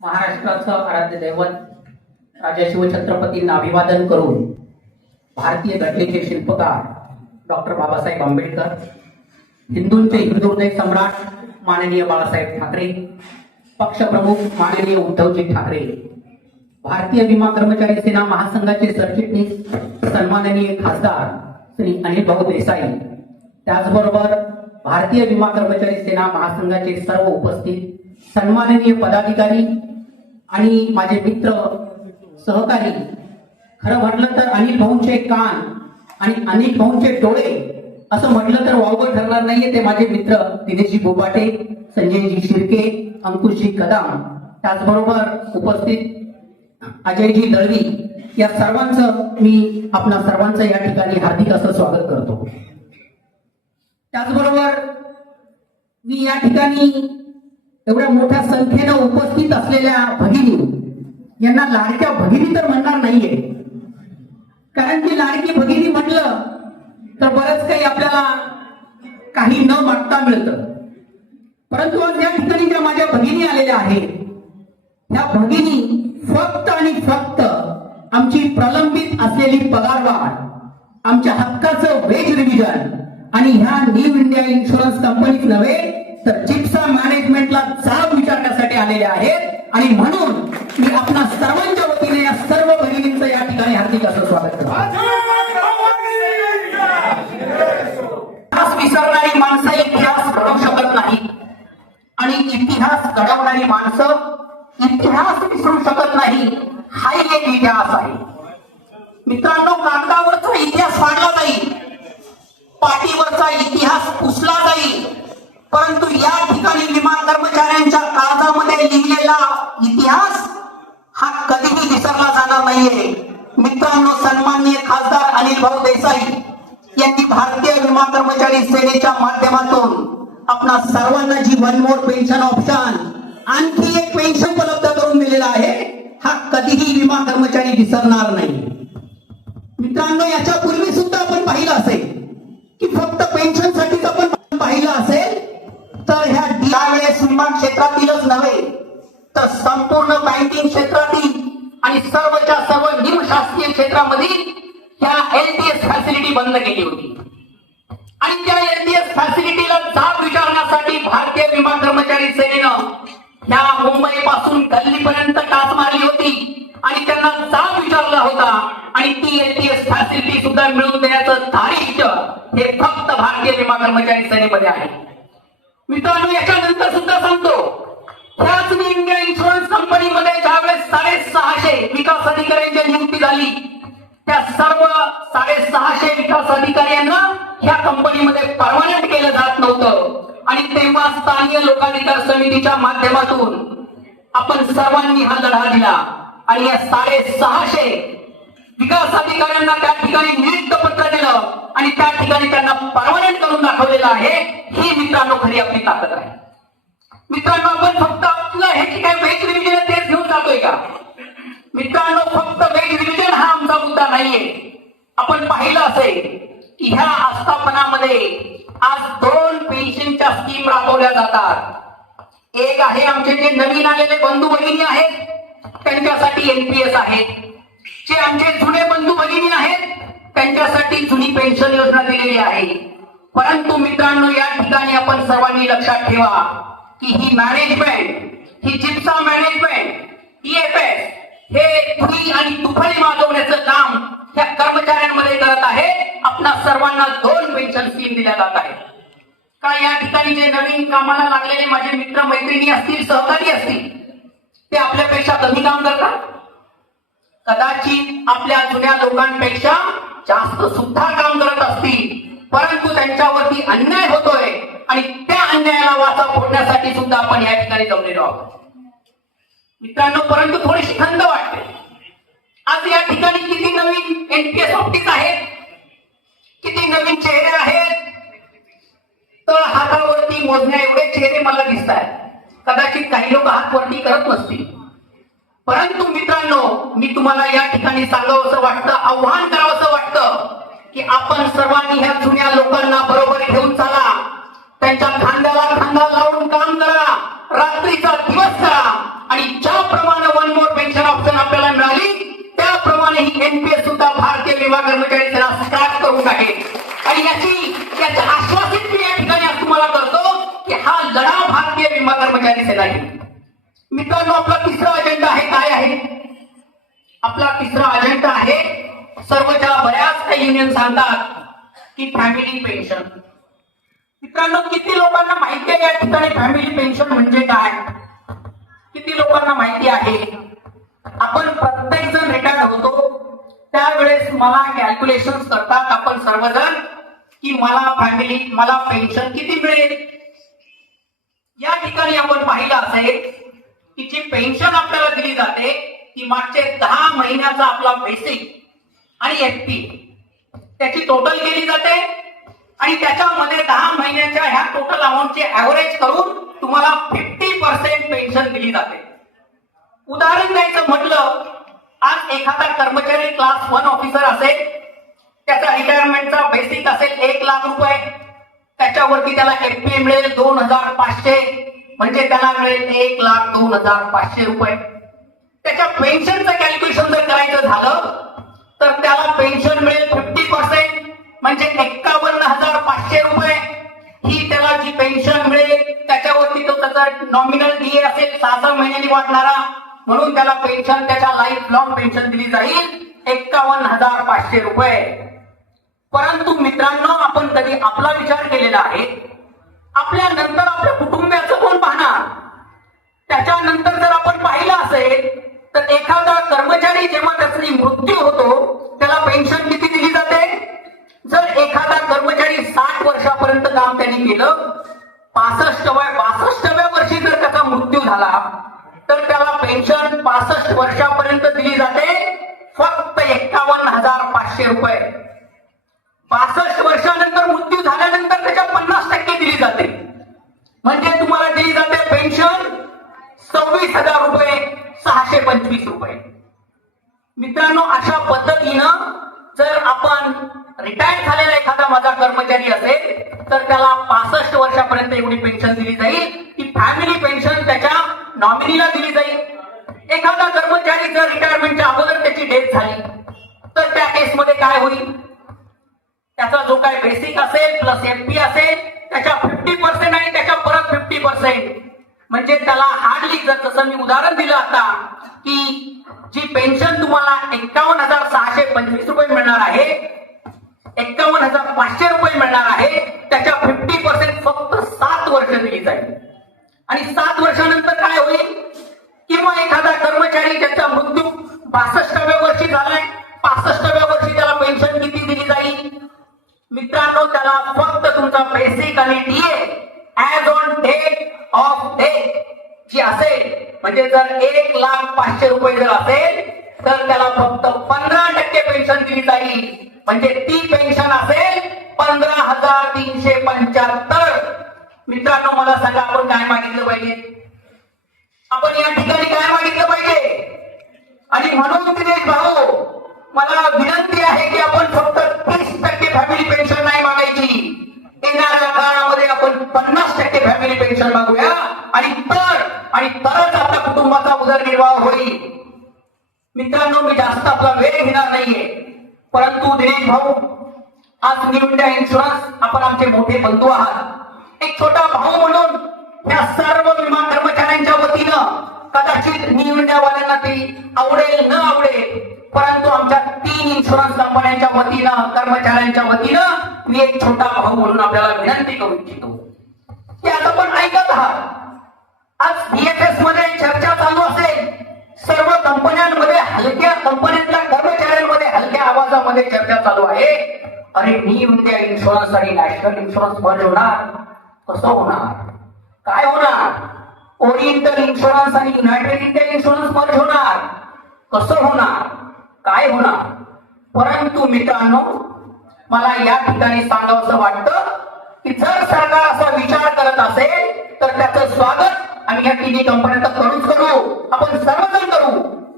महाराष्ट्राचं आराध्य दैवत राजा शिवछत्रपतींना अभिवादन करून भारतीय घटनेचे शिल्पकार डॉक्टर बाबासाहेब आंबेडकर, हिंदूंचे हिंदू हृदय सम्राट माननीय बाळासाहेब ठाकरे, पक्षप्रमुख माननीय उद्धवजी ठाकरे, भारतीय विमा कर्मचारी सेना महासंघाचे सरचिटणीस सन्माननीय खासदार श्री अनिल भाऊ देसाई, त्याचबरोबर भारतीय विमा कर्मचारी सेना महासंघाचे सर्व उपस्थित सन्माननीय पदाधिकारी आणि माझे मित्र सहकारी, खरं म्हटलं तर अनिल भाऊंचे कान आणि अनिल भाऊंचे डोळे असं म्हटलं तर वावगं ठरणार नाहीये. ते माझे मित्र दिनेशजी बोबाटे, संजयजी शिर्के, अंकुशजी कदम, त्याचबरोबर उपस्थित अजयजी दळवी, या सर्वांचं मी आपणा सर्वांचं या ठिकाणी हार्दिक असं स्वागत करतो. त्याचबरोबर मी या ठिकाणी एवढ्या मोठ्या संख्येनं उपस्थित असलेल्या भगिनी यांना लाडक्या भगिनी तर म्हणणार नाहीये, कारण की लाडकी भगिनी म्हटलं तर बरंच काही आपल्याला काही न मागता मिळतं. परंतु आज या ठिकाणी ज्या माझ्या भगिनी आलेल्या आहेत, त्या भगिनी फक्त आणि फक्त आमची प्रलंबित असलेली पगारवाढ, आमच्या हक्काचं वेज रिव्हिजन आणि ह्या न्यू इंडिया इन्शुरन्स कंपनीच नव्हे तर जिप्सा मॅनेजमेंटला जाब विचारण्यासाठी आलेले आहेत. आणि म्हणून मी आपल्या सर्वांच्या वतीने या सर्व भगिनींचं या ठिकाणी हार्दिक असं स्वागत करतो. इतिहास विसरणारी माणसं इतिहास घडवू शकत नाही आणि इतिहास घडवणारी माणसं इतिहास विसरू शकत नाही. हा एक इतिहास आहे मित्रांनो. कागदावरचा इतिहास फाडला जाईल, पाठीवरचा इतिहास पुसला जाईल, परंतु या ठिकाणी विमा कर्मचाऱ्यांच्या काळजामध्ये लिहिलेला इतिहास हा कधीही विसरला जाणार नाहीये. मित्रांनो, सन्माननीय खासदार अनिल भाऊ देसाई यांनी भारतीय विमा कर्मचारी सेनेच्या माध्यमातून आपणा सर्वांना जी वन मोर पेन्शन ऑप्शन, आणखी एक पेन्शन उपलब्ध करून दिलेला आहे, हा कधीही विमा कर्मचारी विसरणार नाही. मित्रांनो, याच्यापूर्वी सुद्धा आपण पाहिलं असेल की फक्त पेन्शनसाठीच आपण पाहिलं असेल तर ह्या यावेळेस विमा क्षेत्रातीलच नव्हे तर संपूर्ण बँकिंग क्षेत्रातील आणि सर्वच्या सर्व निमशासकीय क्षेत्रामधील ह्या एलटीएस फॅसिलिटी बंद केली होती. आणि त्या एलटीएस फॅसिलिटीला जाब विचारण्यासाठी भारतीय विमा कर्मचारी सेनेनं ह्या मुंबई पासून गल्लीपर्यंत टाच मारली होती आणि त्यांना जाब विचारला होता. आणि ती एलटीएस फॅसिलिटी सुद्धा मिळवून देण्याचं धारिष्ट्य हे फक्त भारतीय विमा कर्मचारी सेनेमध्ये आहे. मित्रांनो, याच्यानंतर सुद्धा सांगतो, ह्याच न्यू इंडिया इन्शुरन्स कंपनीमध्ये ज्यावेळेस 650 विकास अधिकाऱ्यांची नियुक्ती झाली, त्या सर्व 650 विकास अधिकाऱ्यांना ह्या कंपनीमध्ये परमनंट केलं जात नव्हतं. आणि तेव्हा स्थानीय लोकाधिकार समितीच्या माध्यमातून आपण सर्वांनी हा लढा दिला आणि या 650 विकास अधिकाऱ्यांना त्या ठिकाणी नियुक्त पत्र दिलं आणि त्या ठिकाणी त्यांना परमनंट करून दाखवलेलं आहे. ही मित्रांनो खरी आपली ताकद आहे. मित्रांनो, आपण फक्त आपलं हे की काय वेज रिव्हिजन तेच घेऊन जातोय का? मित्रांनो, फक्त वेज रिव्हिजन हा आमचा मुद्दा नाहीये. आपण पाहिलं असेल की ह्या आस्थापनामध्ये आज 2 पेन्शनच्या स्कीम राबवल्या जातात. एक आहे आमचे जे नवीन आलेले बंधू भगिनी आहेत त्यांच्यासाठी एनपीएस आहेत, जे आमचे जुने बंधू भगिनी आहेत त्यांच्यासाठी जुनी पेन्शन योजना दिलेली आहे. परंतु मित्रांनो, या ठिकाणी आपण सर्वांनी लक्षात ठेवा की ही मॅनेजमेंट, ही जिप्सा मॅनेजमेंट, ईएफएस हे तुरी आणि तुफळी मागवण्याचं काम ह्या कर्मचाऱ्यांमध्ये करत आहे. आपल्या सर्वांना 2 पेन्शन स्कीम दिल्या जात आहेत. का या ठिकाणी जे नवीन कामाला लागलेले माझे मित्र मैत्रिणी असतील, सहकारी असतील, ते आपल्यापेक्षा कमी काम करतात? कदाचित आपल्या जुन्या लोकांपेक्षा जास्त सुद्धा काम करत असतील, परंतु त्यांच्यावरती अन्याय होतोय आणि त्या अन्यायाला वाचा फोडण्यासाठी सुद्धा आपण या ठिकाणी जमलेलो आहोत. मित्रांनो, परंतु थोडीशी खंत वाटते. आज या ठिकाणी किती नवीन एनपीएस ऑफिस आहेत, किती नवीन चेहरे आहेत, तर हातावरती मोजण्या एवढे चेहरे मला दिसत आहेत. कदाचित काही लोक हात वरती करत नसतील. परंतु मित्रांनो, मी तुम्हाला या ठिकाणी सांगावंसं वाटतं, आव्हान करावंसं वाटतं की आपण सर्वांनी ह्या जुन्या लोकांना बरोबर घेऊन चला. त्यांच्या खांद्याला खांदा लावून काम करा, रात्रीचा दिवस करा आणि ज्याप्रमाणे वन मोर पेन्शन ऑप्शन आपल्याला मिळाली त्याप्रमाणे ही एनपीएस सुद्धा भारतीय विमा कर्मचारी सेना स्टार्ट करून टाकेल. आणि याचं आश्वासित मी या ठिकाणी आज तुम्हाला करतो की हा लढा भारतीय विमा कर्मचारी सेना घेईल. मित्रांनो, आपला तिसरा अजेंडा आहे. काय आहे आपला तिसरा अजेंडा आहे? सर्वच्या बऱ्याच काही युनियन सांगतात की फॅमिली पेन्शन. मित्रांनो, किती लोकांना माहिती आहे या ठिकाणी फॅमिली पेन्शन म्हणजे काय? किती लोकांना माहिती आहे? आपण प्रत्येक जण रिटायर्ड होतो त्यावेळेस मला कॅल्क्युलेशन करतात आपण सर्वजण की मला पेन्शन किती मिळेल. या ठिकाणी आपण पाहिलं असेल की जी पेन्शन आपल्याला दिली जाते ती मागचे 10 महिन्याचा आपला बेसिक आणि एफपी त्याची टोटल केली जाते आणि त्याच्यामध्ये 10 महिन्याच्या ह्या टोटल अमाऊंटचे ऍव्हरेज करून तुम्हाला 50% पेन्शन दिली जाते. उदाहरण द्यायचं म्हटलं, आज एखादा कर्मचारी क्लास 1 ऑफिसर असेल, त्याचा रिटायरमेंटचा बेसिक असेल 1,00,000 रुपये, त्याच्यावरती त्याला एफपी मिळेल 2,500, म्हणजे त्याला मिळेल 1,02,500 रुपये. त्याच्या पेन्शनचं कॅल्क्युलेशन जर करायचं झालं तर त्याला पेन्शन मिळेल 50%, म्हणजे 51,500 रुपये. ही त्याला जी पेन्शन मिळेल त्याच्यावरती तो त्याचा नॉमिनल डीए असेल 6 महिन्यांनी वाढणारा, म्हणून त्याला पेन्शन त्याच्या लाईफ लॉंग पेन्शन दिली जाईल 51,500 रुपये. परंतु मित्रांनो, आपण कधी आपला विचार केलेला आहे? आपल्या नंतर आपल्या कुटुंबाचं कोण पाहणार? त्याच्यानंतर जर आपण पाहिलं असेल तर एखादा कर्मचारी जेव्हा त्याचा मृत्यू होतो त्याला पेन्शन किती दिली जाते? जर एखादा कर्मचारी 60 वर्षापर्यंत काम त्यांनी केलं, 62व्या वर्षी जर त्याचा मृत्यू झाला तर त्याला पेन्शन 65 वर्षापर्यंत दिली जाते फक्त 51,500 रुपये. 65 वर्षानंतर मृत्यू झाल्यानंतर त्याच्या 50% दिली जाते, म्हणजे तुम्हाला दिली जाते पेन्शन 26,000 रुपये 625 रुपये. मित्रांनो, अशा पद्धतीनं जर आपण रिटायर झालेला एखादा माझा कर्मचारी असेल तर त्याला 65 वर्षापर्यंत एवढी पेन्शन दिली जाईल की फॅमिली पेन्शन त्याच्या नॉमिनीला दिली जाईल. एखादा कर्मचारी जर रिटायरमेंटच्या अगोदर त्याची डेथ झाली तर त्या केसमध्ये काय होईल? त्याचा जो काय बेसिक असेल प्लस एफपी असेल त्याच्या 50% आणि त्याच्या परत 50%, म्हणजे त्याला हार्डली जर तसं मी उदाहरण दिलं आता की जी पेन्शन तुम्हाला 51,625 रुपये मिळणार आहे, 51,500 रुपये मिळणार आहे, त्याच्या 50% फक्त 7 वर्ष दिली जाईल. आणि 7 वर्षानंतर काय होईल? किंवा एखादा कर्मचारी ज्याचा मृत्यू 62व्या वर्षी झालाय, 65व्या वर्षी त्याला पेन्शन किती दिली जाईल? मित्रांनो, त्याला फक्त तुमचा बेसिक आणि DA as on date of death जी असेल, म्हणजे जर 1,05,000 रुपये जर असेल तर त्याला फक्त 15% पेन्शन दिली जाईल, म्हणजे ती पेन्शन असेल 15,375. मित्रांनो, मला सांगा आपण काय मागितलं पाहिजे? आपण या ठिकाणी काय मागितलं पाहिजे? आणि म्हणून दिनेश भाऊ, मला विनंती आहे की आपण फक्त 30% फॅमिली पेन्शन नाही मागायची, येणाऱ्या काळामध्ये आपण 50% फॅमिली पेन्शन मागूया आणि तरच आपल्या कुटुंबाचा उदरनिर्वाह होईल. मित्रांनो, मी जास्त आपला वेळ घेणार नाहीये, परंतु दिनेश भाऊ, आज न्यू इंडिया इन्शुरन्स आपण आमचे मोठे बंधू आहात. एक छोटा भाऊ म्हणून या सर्व विमा कर्मचाऱ्यांच्या वतीनं, कदाचित न्यू इंडिया वाल्यांना ती आवडेल न आवडेल, परंतु आमच्या 3 इन्शुरन्स कंपन्यांच्या वतीनं, कर्मचाऱ्यांच्या वतीनं मी एक छोटा भाऊ म्हणून आपल्याला विनंती करू इच्छितो की आता आपण ऐकत आहात. आज बीएफएस मध्ये चर्चा चालू असेल, सर्व कंपन्यांमध्ये कंपन्यांच्या कर्मचाऱ्यांमध्ये हलक्या आवाजामध्ये चर्चा चालू आहे, अरे न्यू इंडिया इन्शुरन्स आणि नॅशनल इन्शुरन्स मर्ज होणार, कसं होणार, काय होणार? ओरिएंटल इन्शुरन्स आणि युनायटेड इंडिया इन्शुरन्स मर्ज होणार, कसं होणार, काय होणार? परंतु मित्रांनो, मला या ठिकाणी सांगावंसं वाटतं की जर सरकार असा विचार करत असेल तर त्याचं स्वागत आम्ही या तिन्ही कंपन्यांचा करू, आपण सर्वजण करू,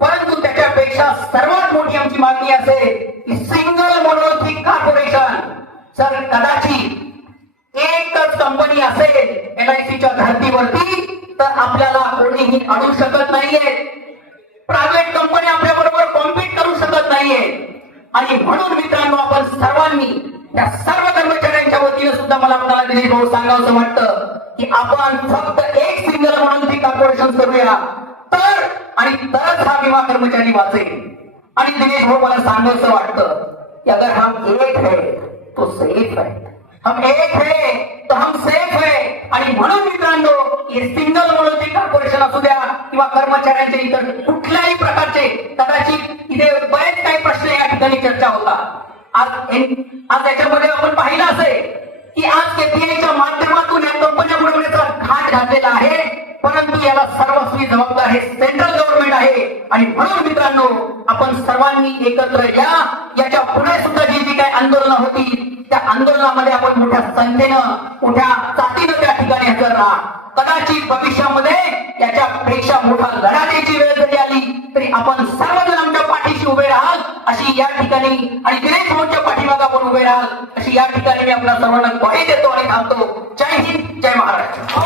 परंतु त्याच्यापेक्षा सर्वात मोठी आमची मागणी असेल की सिंगल मोनोलिथिक कॉर्पोरेशन. जर कदाचित एकच कंपनी असेल LICच्या धर्तीवरती तर आपल्याला कोणीही अडू शकत नाहीये. प्रायव्हेट कंपनी आपल्या बरोबर कॉम्पीट करू शकत नाहीये. आणि म्हणून मित्रांनो, आपण सर्वांनी त्या सर्व कर्मचाऱ्यांच्या वतीने सुद्धा मला आपल्याला दिलीप भाऊ सांगावं वाटतं की आपण फक्त एक सिंगल म्हणून ती कॉर्पोरेशन करूया तर आणि तरच हा विमा कर्मचारी वाचेल. आणि दिनेश भाऊ मला सांगावं वाटतं की अगर हम एक है तो सेफ है, हम एक है तो हम सेफ है. आणि म्हणून मित्रांनो, हे सिंगल म्हणून कॉर्पोरेशन असू द्या किंवा कर्मचाऱ्यांचे इतर कुठल्याही प्रकारचे, कदाचित इथे बरेच काही प्रश्न या ठिकाणी चर्चा होता. आज याच्यामध्ये आपण पाहिलं असेल की आज KPIच्या माध्यमातून या कंपन्या बुडवण्याचा घाट घातलेला आहे, परंतु याला सर्वस्वी जबाबदार हे सेंट्रल गव्हर्नमेंट आहे. आणि म्हणून मित्रांनो, आपण सर्वांनी एकत्र याच्या पुढे सुद्धा जी जी काही आंदोलनं होती त्या आंदोलनामध्ये आपण मोठ्या संख्येनं, मोठ्या जातीनं त्या ठिकाणी हजर राहा. कदाचित भविष्यामध्ये याच्यापेक्षा मोठा लढा द्यायची वेळ जरी आली तरी आपण सर्वजण आमच्या पाठीशी उभे राहाल अशी या ठिकाणी, आणि दिनेश भाऊंच्या पाठीमागे आपण उभे राहाल अशी या ठिकाणी मी आपल्या सर्वांना ग्वाही देतो आणि थांबतो. जय हिंद, जय महाराष्ट्र.